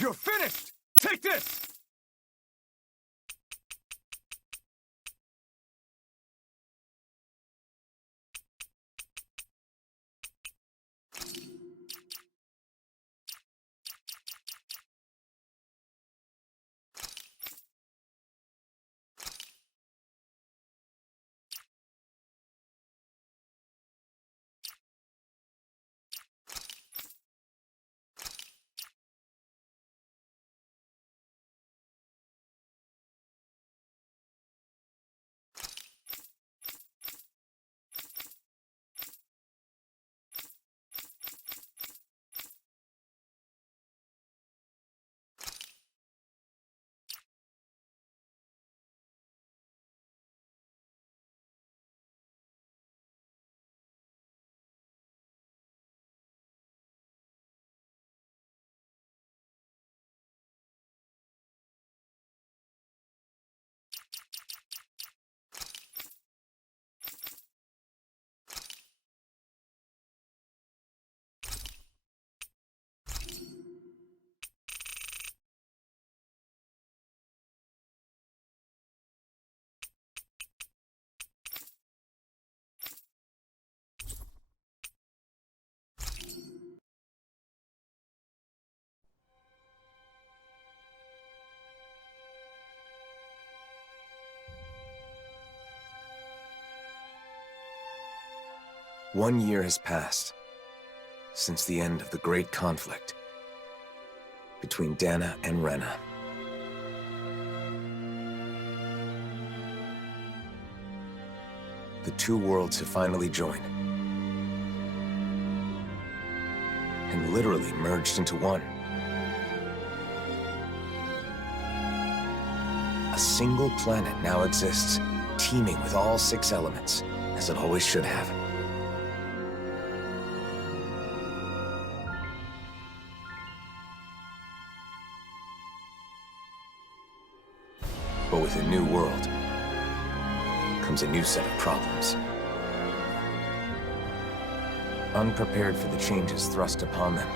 You're finished! Take this! One year has passed since the end of the great conflict between Dahnans and Renans. The two worlds have finally joined, and literally merged into one. A single planet now exists, teeming with all 6 elements, as it always should have. But with a new world comes a new set of problems. Unprepared for the changes thrust upon them,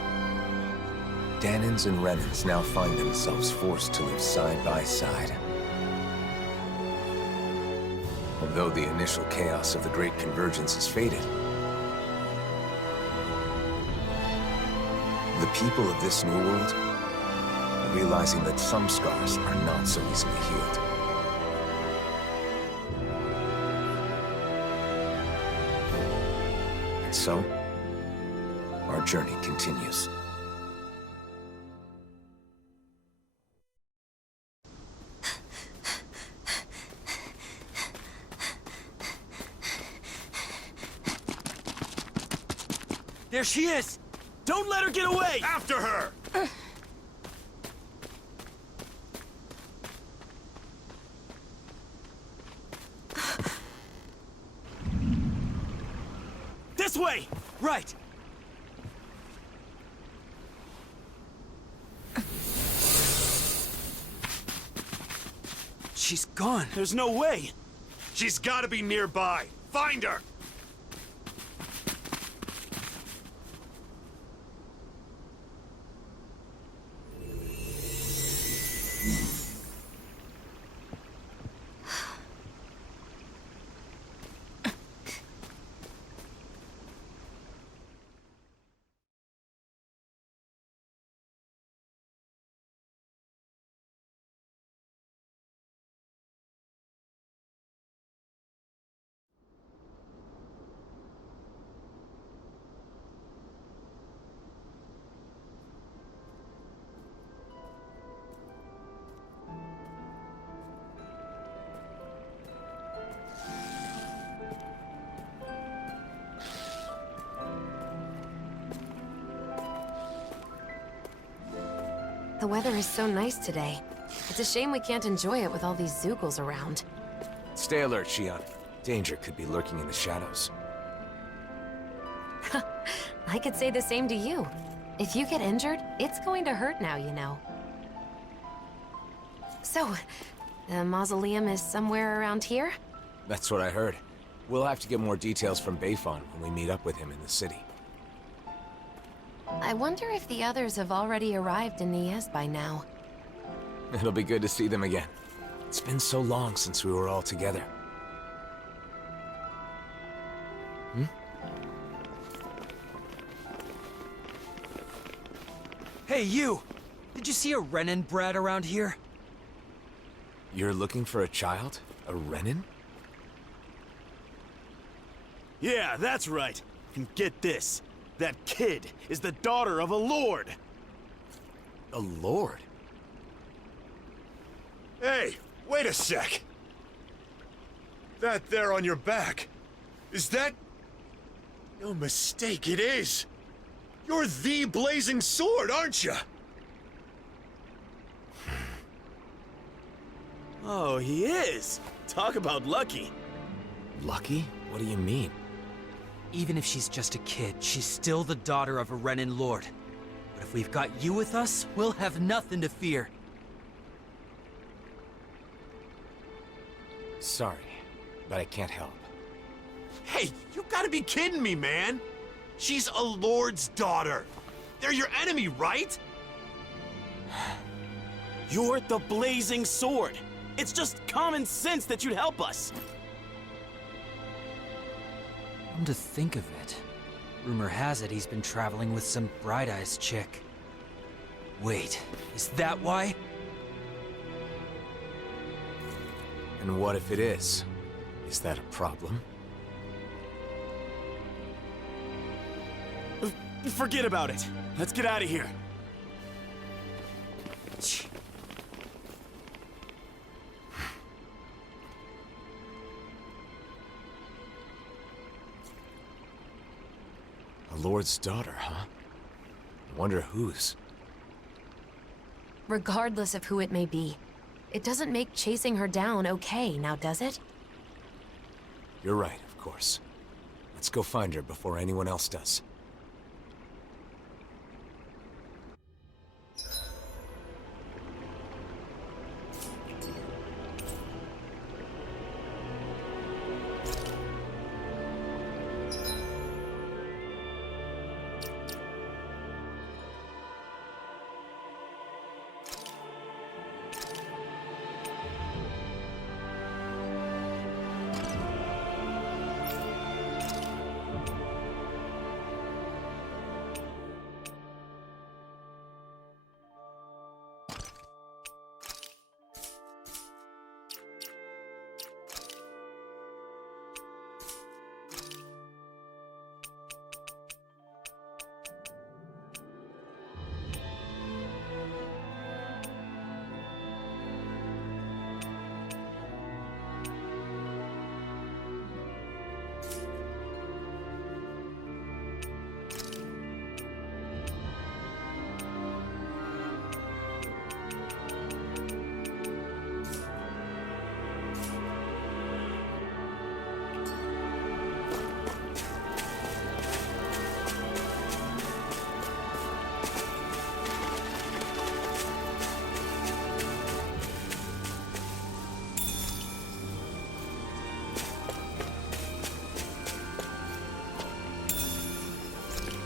Dahnans and Renans now find themselves forced to live side by side. Although the initial chaos of the Great Convergence has faded, the people of this new world are realizing that some scars are not so easily healed. And so, our journey continues. There she is! Don't let her get away! After her! This way! Right! She's gone. There's no way. She's gotta be nearby! Find her! The weather is so nice today. It's a shame we can't enjoy it with all these Zeugles around. Stay alert, Shionne. Danger could be lurking in the shadows. I could say the same to you. If you get injured, it's going to hurt now, you know. So, the mausoleum is somewhere around here? That's what I heard. We'll have to get more details from Bayfon when we meet up with him in the city. I wonder if the others have already arrived in Niez by now. It'll be good to see them again. It's been so long since we were all together. Hey, you! Did you see a Renan brat around here? You're looking for a child? A Renan? Yeah, that's right. And get this. That kid is the daughter of a lord. A lord? Hey, wait a sec. That there on your back, is that... No mistake, it is. You're the blazing sword, aren't you? Oh, he is. Talk about lucky. Lucky? What do you mean? Even if she's just a kid, she's still the daughter of a Renan Lord. But if we've got you with us, we'll have nothing to fear. Sorry, but I can't help. Hey, you gotta be kidding me, man. She's a lord's daughter. They're your enemy, right? You're the blazing sword. It's just common sense that you'd help us. Come to think of it, rumor has it he's been traveling with some bright-eyes chick. Wait, is that why? And what if it is? Is that a problem? Forget about it. Let's get out of here. A lord's daughter, huh? I wonder whose. Regardless of who it may be, it doesn't make chasing her down okay, now does it? You're right, of course. Let's go find her before anyone else does.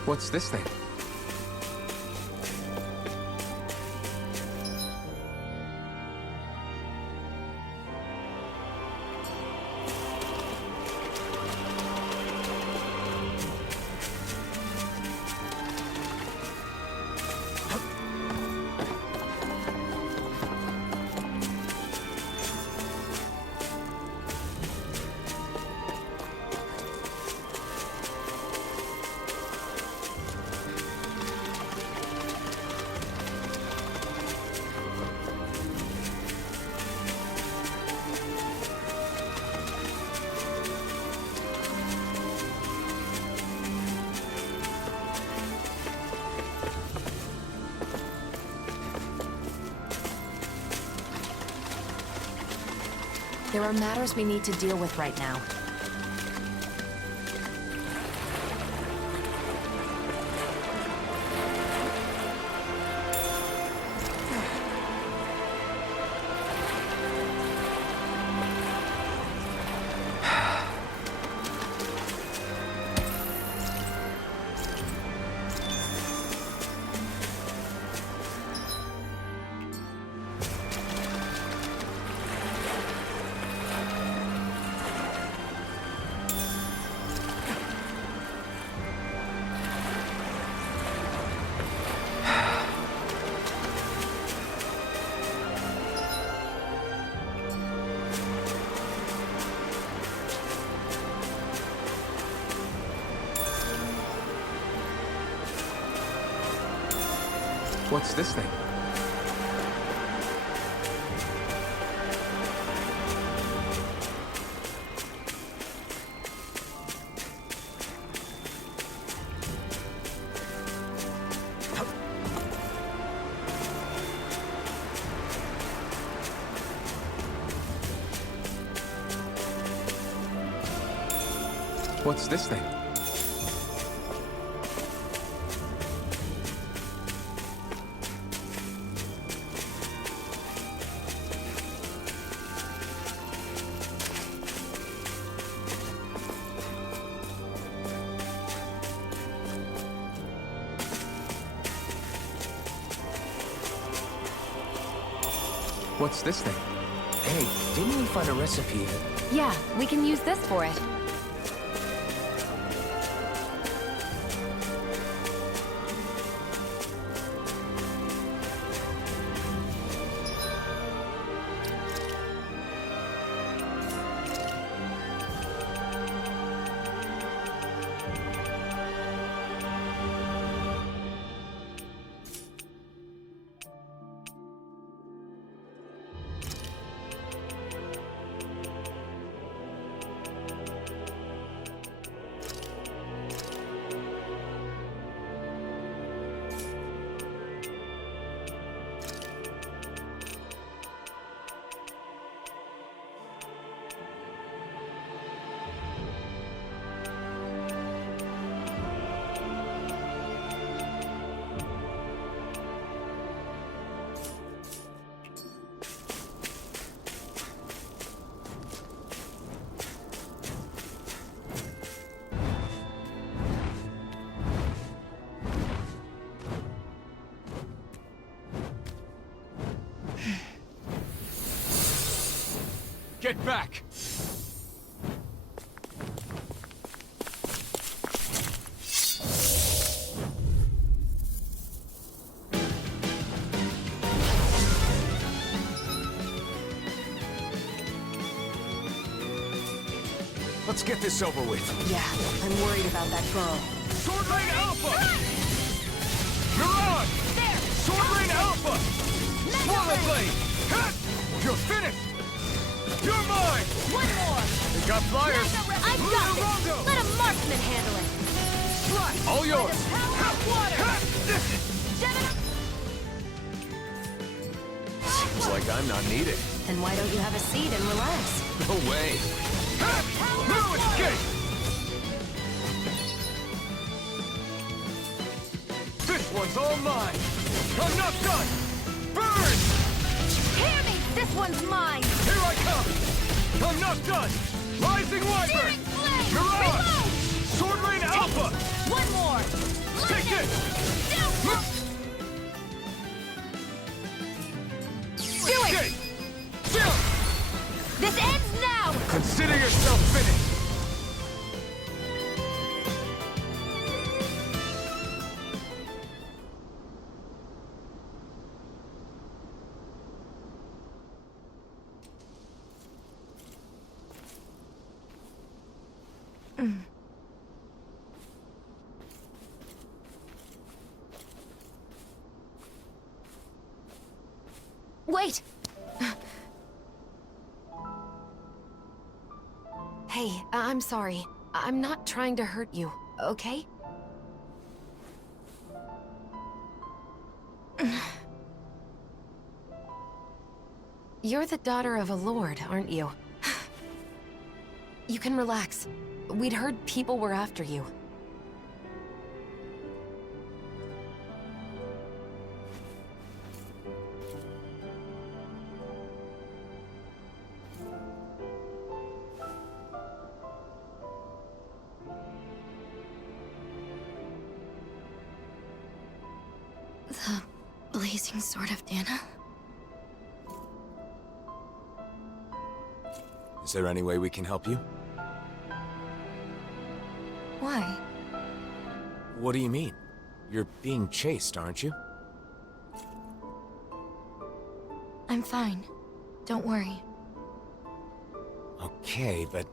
What's this thing? There are matters we need to deal with right now. What's this thing? What's this thing? What's this thing? Hey, didn't we find a recipe that... Yeah, we can use this for it. Get back! Let's get this over with. Yeah, I'm worried about that girl. Sword Rain Alpha! Mirage! There! Sword Rain Alpha! Swallow Blade! Cut! You're finished! You're mine! One more! They got flyers! I've got this! Let a marksman handle it! Slash! All yours! Power of water! Seems like I'm not needed. Then why don't you have a seat and relax? No way. No escape! This one's all mine! I'm not done! Burn! Hear me! This one's mine! Here I come! I'm not done! Rising Wyvern! Searing flame! Mirage! Reload! Sword Rain Alpha! One more! Take Lightning! Do it! Escape! Jump! This ends now! Consider yourself finished! Wait! Hey, I'm sorry. I'm not trying to hurt you, okay? You're the daughter of a lord, aren't you? You can relax. We'd heard people were after you. The blazing sword of Dana? Is there any way we can help you? Why? What do you mean? You're being chased, aren't you? I'm fine. Don't worry. Okay, but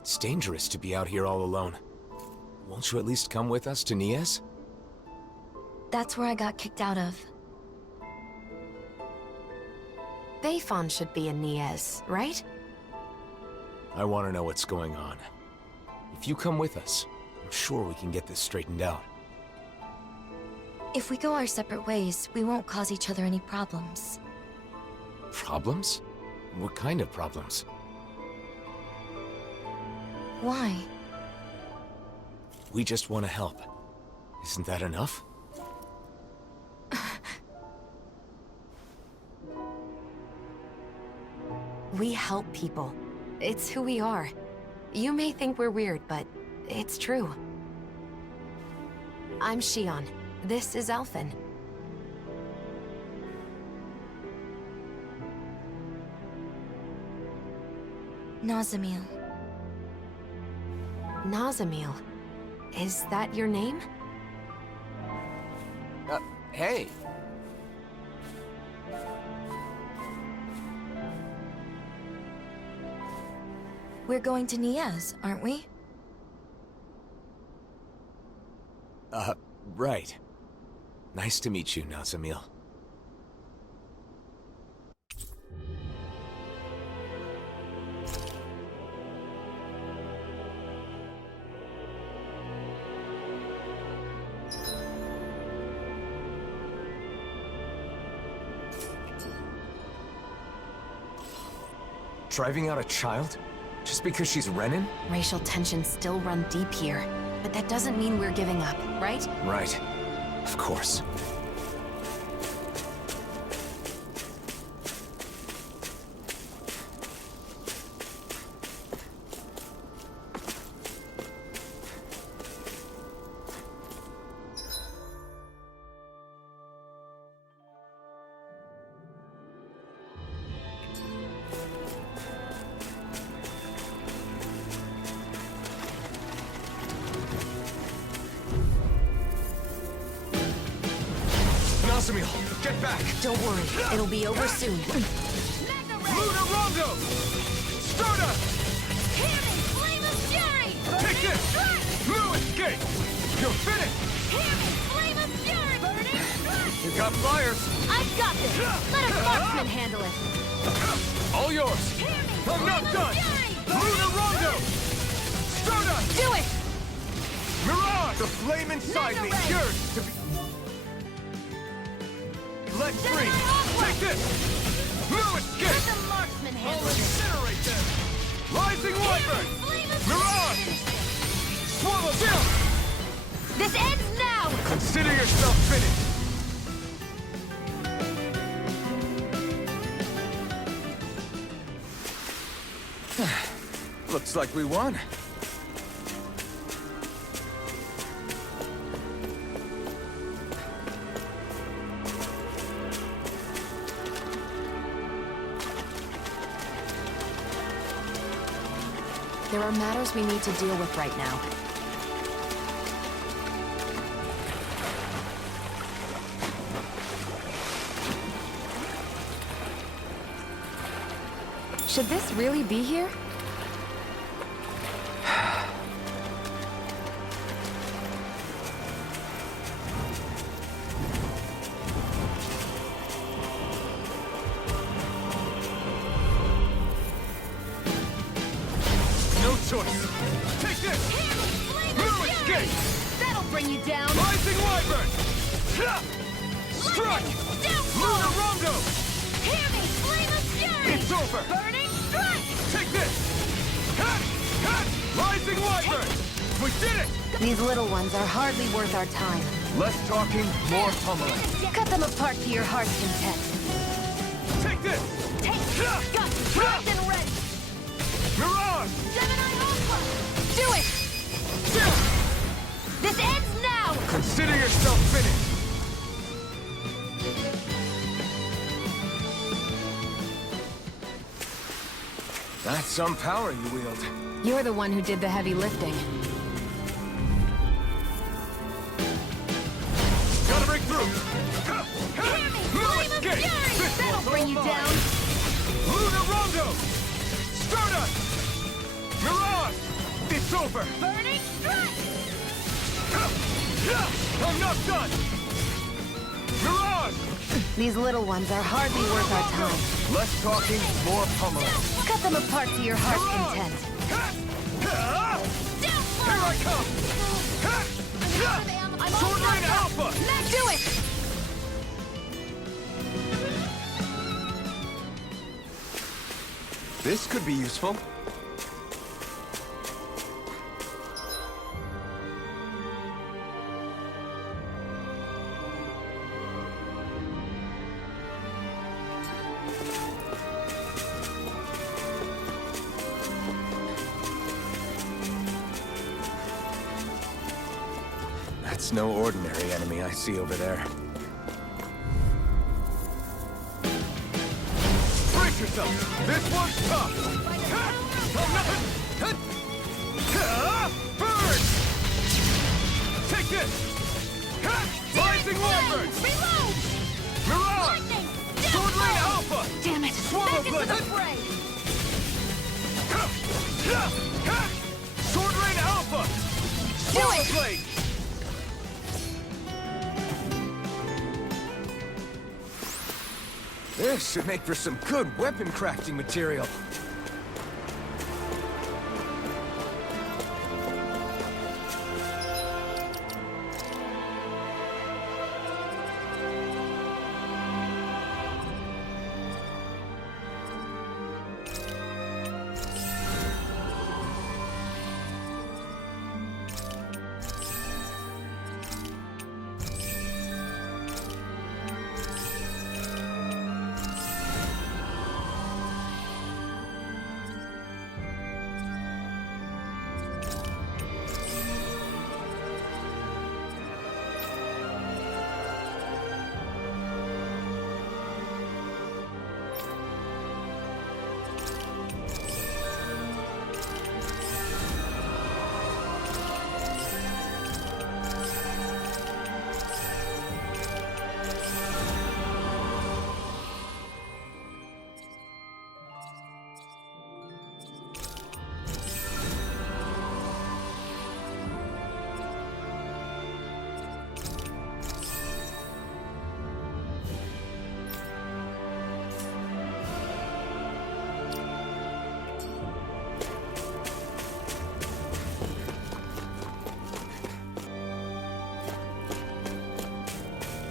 it's dangerous to be out here all alone. Won't you at least come with us to Niez? That's where I got kicked out of. Bayfon should be in Niez, right? I want to know what's going on. If you come with us, I'm sure we can get this straightened out. If we go our separate ways, we won't cause each other any problems. Problems? What kind of problems? Why? We just want to help. Isn't that enough? We help people. It's who we are. You may think we're weird, but it's true. I'm Shionne. This is Alphen. Nazamil. Nazamil. Is that your name? Hey! We're going to Niez, aren't we? Right. Nice to meet you, Nazamil. Driving out a child? Just because she's Renan? Racial tensions still run deep here, but that doesn't mean we're giving up, right? Right. Of course. Nazamil, get back! Don't worry, it'll be over soon. Luna Rondo! Starter! Hearing flame of fury! Take this! Blue escape! You're finished! Hearing flame of fury! Burning strike! You got flyers! I've got this! Let a marksman handle it! All yours! I'm not done! Luna Rondo! Starter! Do it! Mirage! The flame inside me yearns to be... Let free! Take this! Blue escape! Let the marksman I'll handle it! incinerate them! Rising Wyvern! Flame of Mirage! Swallow down! This ends now! Consider yourself finished! Looks like we won. There are matters we need to deal with right now. Should this really be here? Choice. Take this! Blue escape! That'll bring you down! Rising Wyvern! Strike! Luna Rondo! Hear me! Flame of fury! It's over! Burning strike! Take this! Cut! Cut! Rising Wyvern! We did it! These little ones are hardly worth our time. Less talking, more pummeling. Cut them apart to your heart's content. Take this! Take guts, pride, and ready! Mirage! Gemini Aqua! Do it! This ends now! Consider yourself finished! That's some power you wield. You're the one who did the heavy lifting. Gotta break through! Hear me! Blue Flame of escape! fury! This That'll one's bring all you mine. down! Luna Rondo! Stardust! Mirage! It's over! Burning strike! I'm not done! These little ones are hardly worth our time. Less talking, more pummeling. Cut them apart to your heart's content. Here I come! I'm Sword on Rain Alpha! Do it! This could be useful. That's no ordinary enemy I see over there. Brace yourself! This one's tough! Burn! Take this! Rising Wyvern! Reload! Mirage! Lightning! Sword Rain Alpha! Damn it! Swallow Back into Blade! the fray! Sword Rain Alpha! Do Swallow it! Blade! This should make for some good weapon crafting material.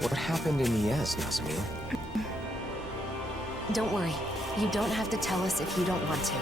What happened in Niez, Nazamil? Don't worry. You don't have to tell us if you don't want to.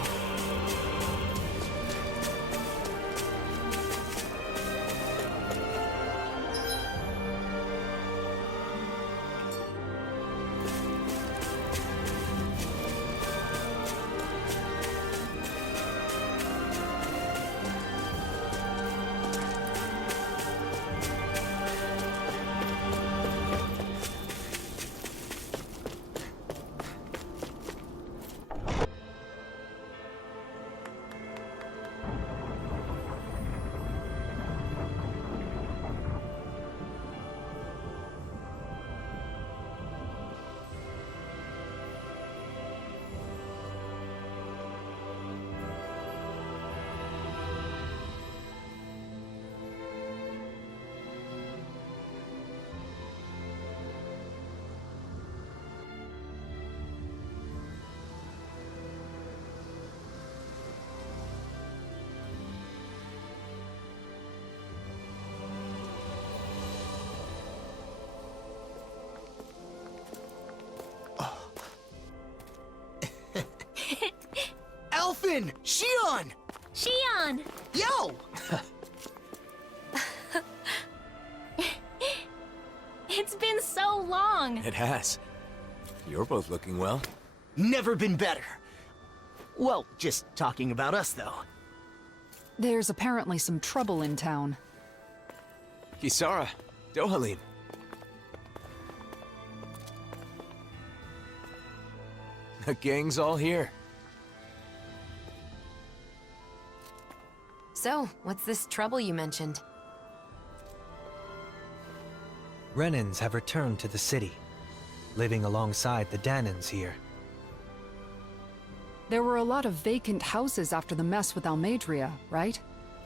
Alphen! Shionne! Shionne! Yo! It's been so long! It has. You're both looking well. Never been better. Well, just talking about us, though. There's apparently some trouble in town. Kisara, Dohalim. The gang's all here. So, what's this trouble you mentioned? Renans have returned to the city, living alongside the Dahnans here. There were a lot of vacant houses after the mess with Almeidrea, right?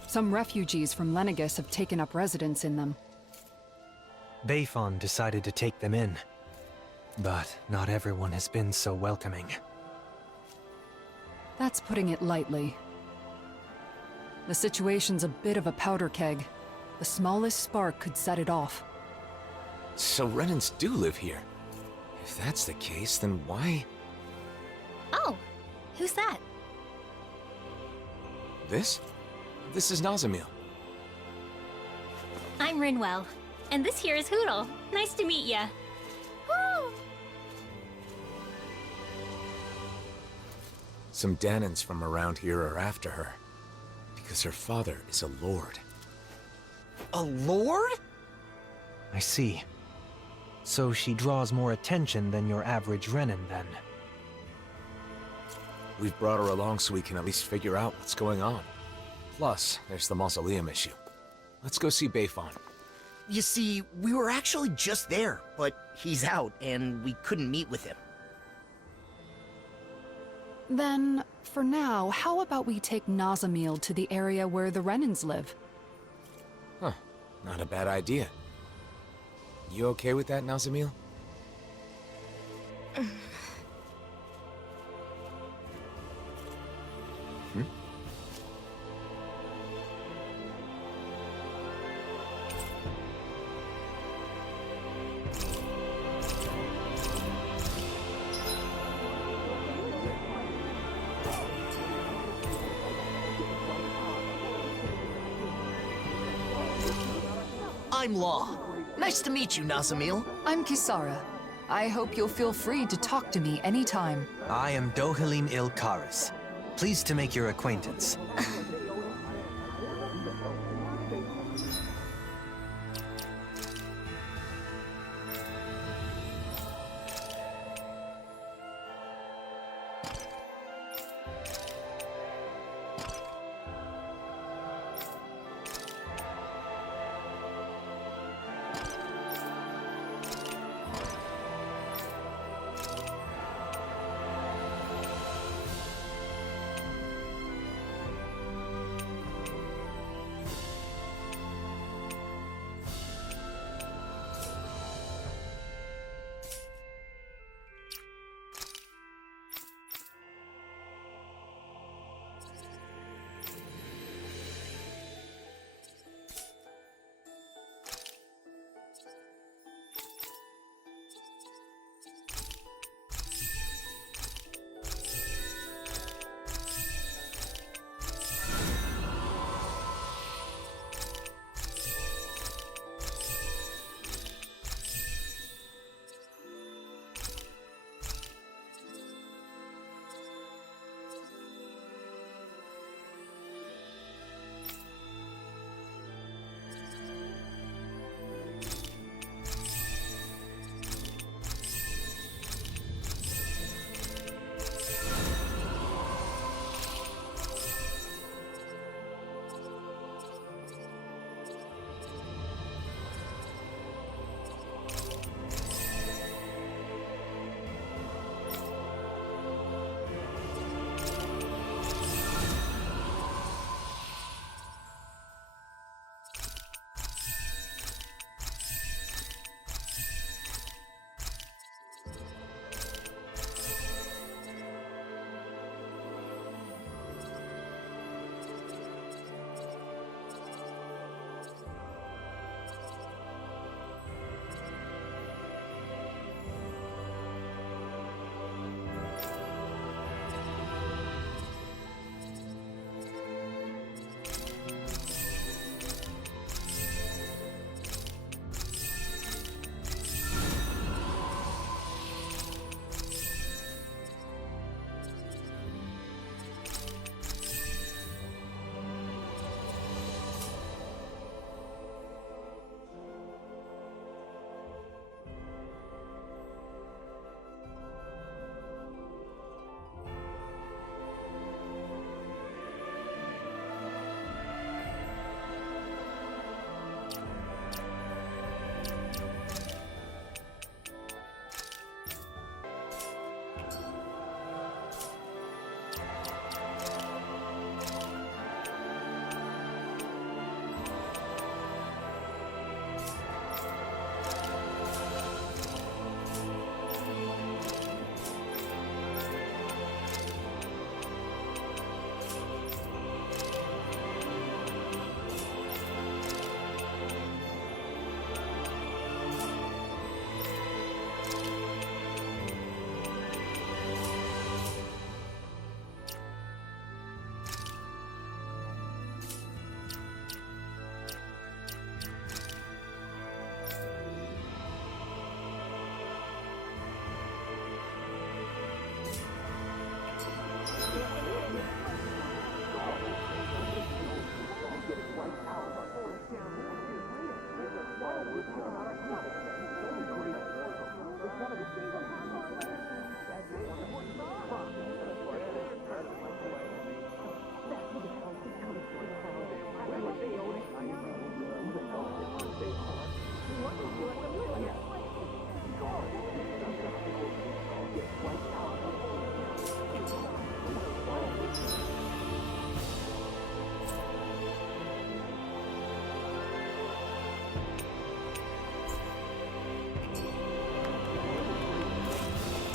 Some refugees from Lenegis have taken up residence in them. Bayfon decided to take them in. But not everyone has been so welcoming. That's putting it lightly. The situation's a bit of a powder keg. The smallest spark could set it off. So Renans do live here. If that's the case, then why... Oh, who's that? This? This is Nazamil. I'm Rinwell, and this here is Hootle. Nice to meet ya. Woo! Some Dahnans from around here are after her. Because her father is a lord. A lord? I see. So she draws more attention than your average Renan, then. We've brought her along so we can at least figure out what's going on. Plus, there's the Mausoleum issue. Let's go see Bayfon. You see, we were actually just there, but he's out and we couldn't meet with him. Then, for now, how about we take Nazamil to the area where the Renans live? Huh. Not a bad idea. You okay with that, Nazamil? I'm Law. Nice to meet you, Nazamil. I'm Kisara. I hope you'll feel free to talk to me anytime. I am Dohalim Ilkaris. Pleased to make your acquaintance.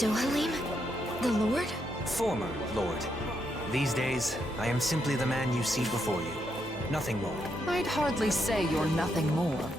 Dohalim? The Lord? Former Lord. These days, I am simply the man you see before you. Nothing more. I'd hardly say you're nothing more.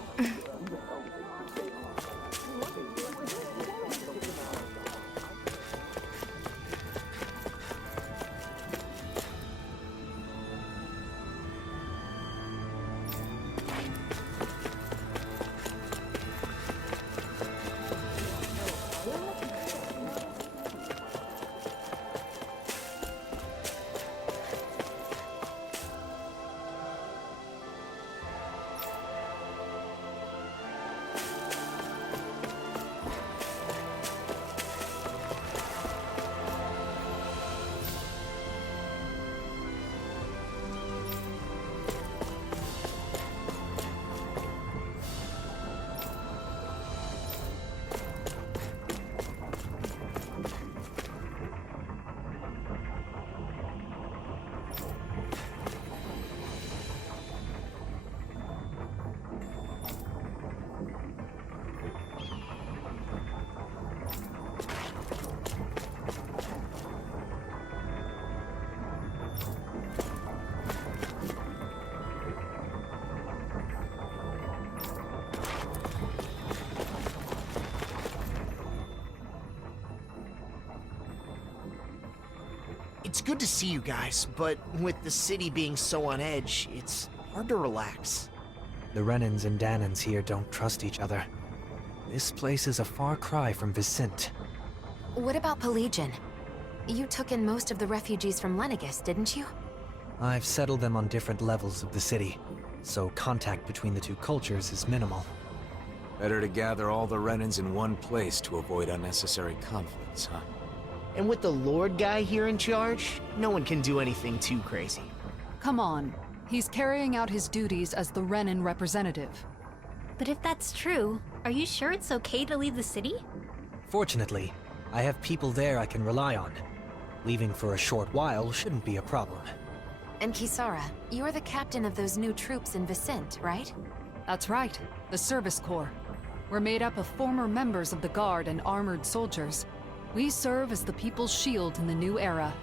It's good to see you guys, but with the city being so on edge, it's hard to relax. The Renans and Dahnans here don't trust each other. This place is a far cry from Vicent. What about Pelagian? You took in most of the refugees from Lenegis, didn't you? I've settled them on different levels of the city, so contact between the two cultures is minimal. Better to gather all the Renans in one place to avoid unnecessary conflicts, huh? And with the Lord guy here in charge, no one can do anything too crazy. Come on. He's carrying out his duties as the Renan representative. But if that's true, are you sure it's okay to leave the city? Fortunately, I have people there I can rely on. Leaving for a short while shouldn't be a problem. And Kisara, you're the captain of those new troops in Vicent, right? That's right, the Service Corps. We're made up of former members of the Guard and armored soldiers. We serve as the people's shield in the new era.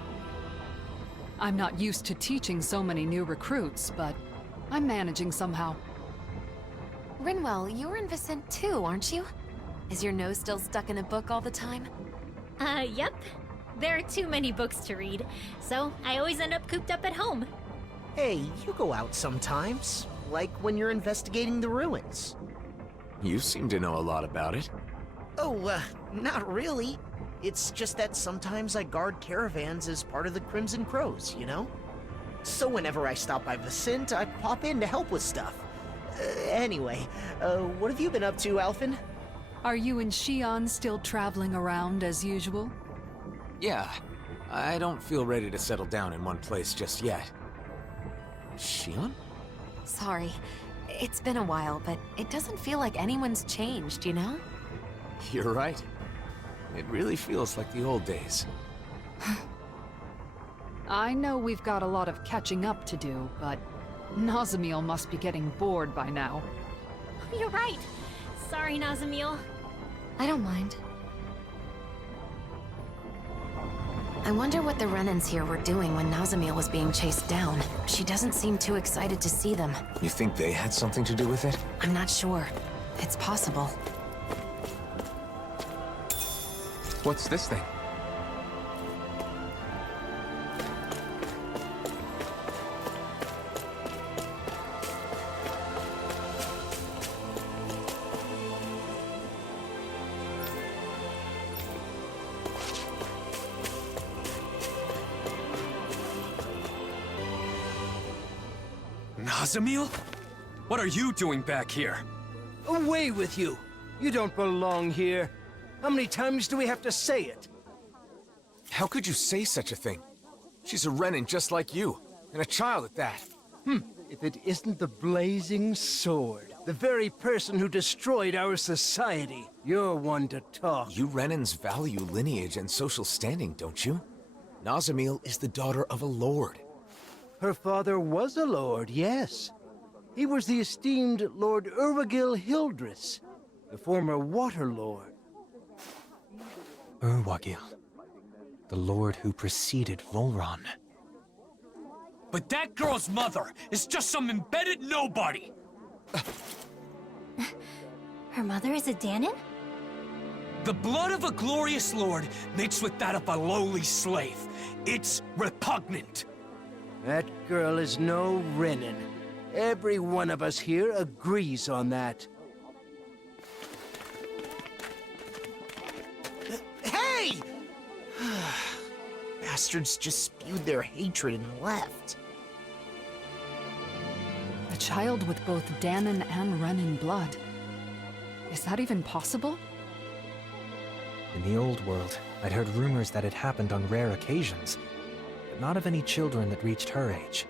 I'm not used to teaching so many new recruits, but I'm managing somehow. Rinwell, you're in Vicent too, aren't you? Is your nose still stuck in a book all the time? Yep. There are too many books to read, so I always end up cooped up at home. Hey, you go out sometimes, like when you're investigating the ruins. You seem to know a lot about it. Oh, not really. It's just that sometimes I guard caravans as part of the Crimson Crows, you know? So whenever I stop by Vicent, I pop in to help with stuff. Anyway, what have you been up to, Alphen? Are you and Shionne still traveling around as usual? Yeah, I don't feel ready to settle down in one place just yet. Shionne? Sorry. It's been a while, but it doesn't feel like anyone's changed, you know? You're right. It really feels like the old days. I know we've got a lot of catching up to do, but Nazamil must be getting bored by now. You're right. Sorry, Nazamil. I don't mind. I wonder what the Renans here were doing when Nazamil was being chased down. She doesn't seem too excited to see them. You think they had something to do with it? I'm not sure. It's possible. What's this thing? Nazamil? What are you doing back here? Away with you! You don't belong here. How many times do we have to say it? How could you say such a thing? She's a Renan just like you, and a child at that. If it isn't the blazing sword, the very person who destroyed our society, you're one to talk. You Renans value lineage and social standing, don't you? Nazamil is the daughter of a lord. Her father was a lord, yes. He was the esteemed Lord Urwagil Hildress, the former Water Lord. Urwagil, the lord who preceded Volron. But that girl's mother is just some embedded nobody! Her mother is a Dahnan? The blood of a glorious lord mixed with that of a lowly slave. It's repugnant. That girl is no Renan. Every one of us here agrees on that. Hey! Bastards just spewed their hatred and left. A child with both Dahnan and Renan blood. Is that even possible? In the old world, I'd heard rumors that it happened on rare occasions, but not of any children that reached her age.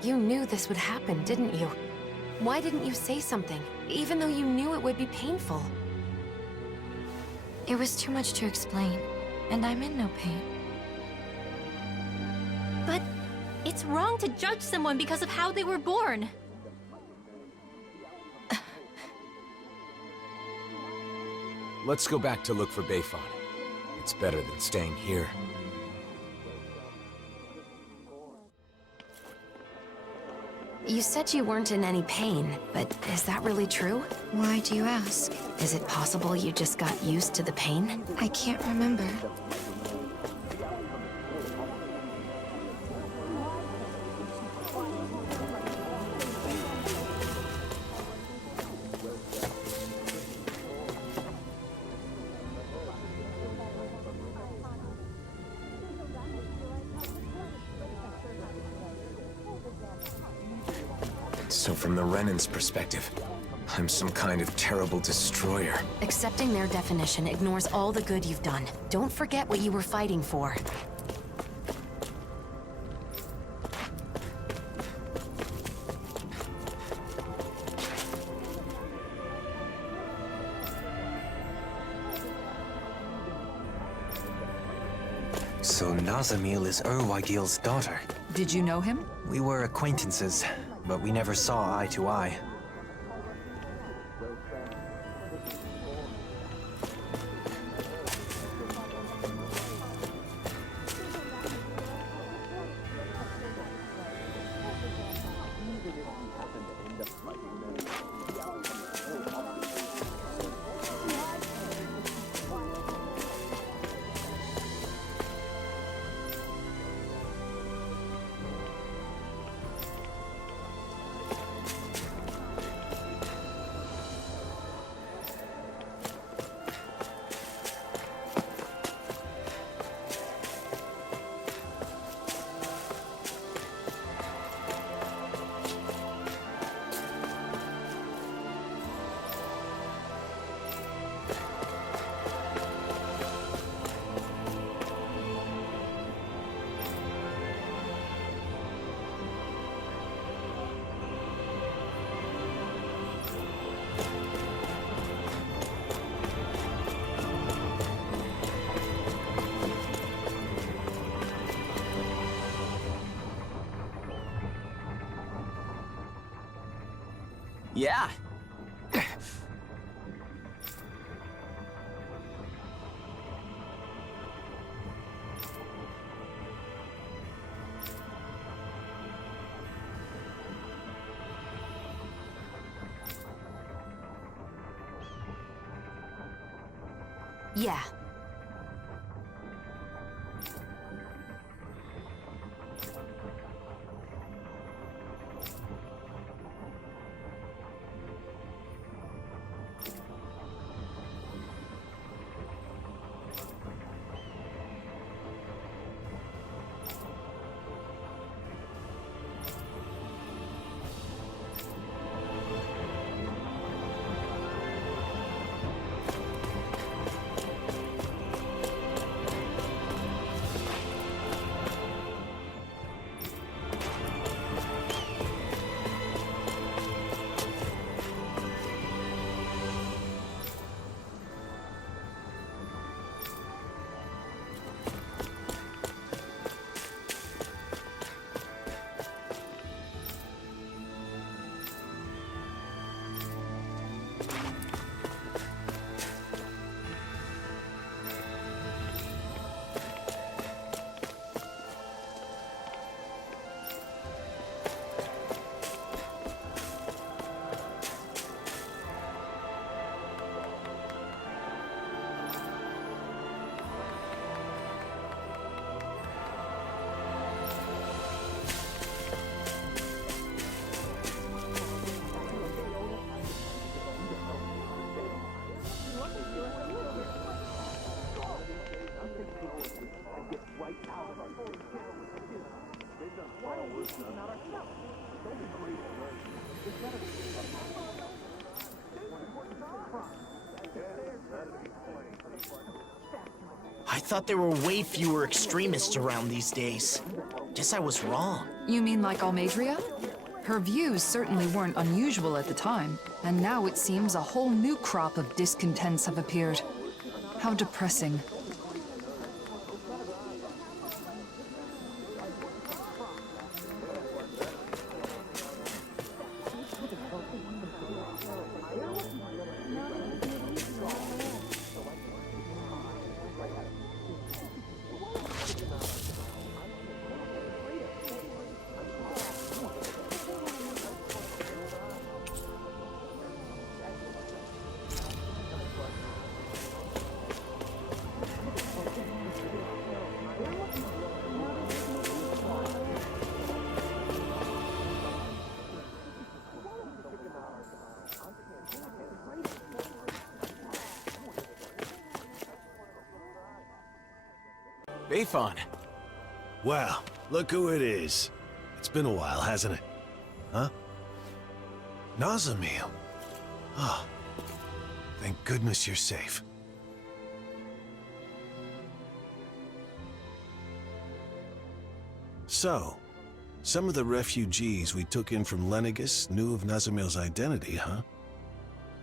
You knew this would happen, didn't you? Why didn't you say something, even though you knew it would be painful? It was too much to explain, and I'm in no pain. But it's wrong to judge someone because of how they were born. Let's go back to look for Bayfon. It's better than staying here. You said you weren't in any pain, but is that really true? Why do you ask? Is it possible you just got used to the pain? I can't remember. So from the Renans' perspective, I'm some kind of terrible destroyer. Accepting their definition ignores all the good you've done. Don't forget what you were fighting for. So Nazamil is Urwagil's daughter. Did you know him? We were acquaintances, but we never saw eye to eye. Yeah. Yeah. I thought there were way fewer extremists around these days. Guess I was wrong. You mean like Almadria? Her views certainly weren't unusual at the time, and now it seems a whole new crop of discontents have appeared. How depressing. Bayfon. Wow, look who it is. It's been a while, hasn't it? Huh? Nazamil. Ah, thank goodness you're safe. So, some of the refugees we took in from Lenegis knew of Nazamil's identity, huh?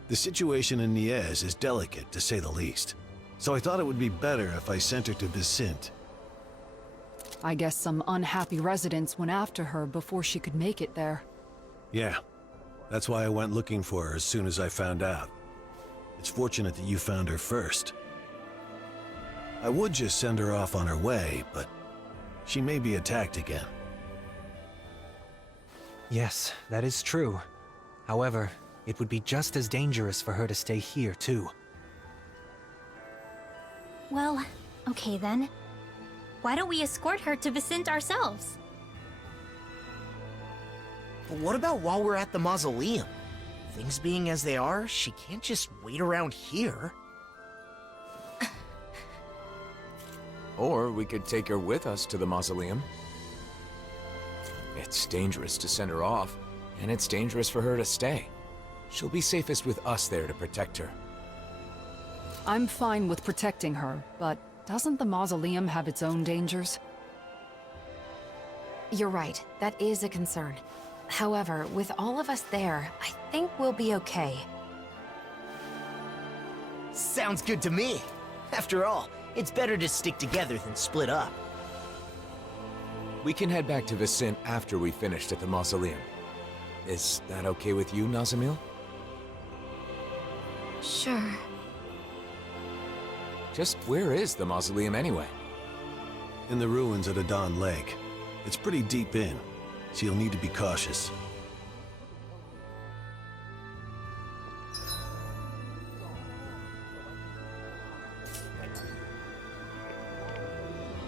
The situation in Niez is delicate, to say the least. So I thought it would be better if I sent her to Vicente. I guess some unhappy residents went after her before she could make it there. Yeah, that's why I went looking for her as soon as I found out. It's fortunate that you found her first. I would just send her off on her way, but she may be attacked again. Yes, that is true. However, it would be just as dangerous for her to stay here, too. Well, okay then. Why don't we escort her to Vicente ourselves? But what about while we're at the Mausoleum? Things being as they are, she can't just wait around here. Or we could take her with us to the Mausoleum. It's dangerous to send her off, and it's dangerous for her to stay. She'll be safest with us there to protect her. I'm fine with protecting her, but doesn't the Mausoleum have its own dangers? You're right, that is a concern. However, with all of us there, I think we'll be okay. Sounds good to me. After all, it's better to stick together than split up. We can head back to Vicente after we finished at the Mausoleum. Is that okay with you, Nazamil? Sure. Just where is the Mausoleum anyway? In the ruins at Adon Lake. It's pretty deep in, so you'll need to be cautious.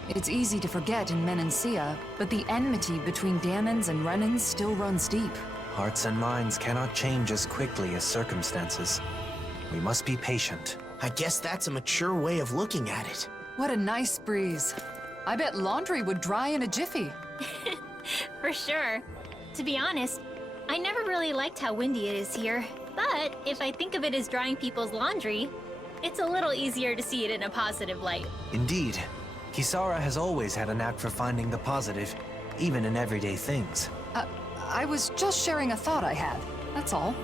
It's easy to forget in Menancia, but the enmity between Dahnans and Renans still runs deep. Hearts and minds cannot change as quickly as circumstances. We must be patient. I guess that's a mature way of looking at it. What a nice breeze. I bet laundry would dry in a jiffy. For sure. To be honest, I never really liked how windy it is here. But if I think of it as drying people's laundry, it's a little easier to see it in a positive light. Indeed. Kisara has always had a knack for finding the positive, even in everyday things. I was just sharing a thought I had, that's all.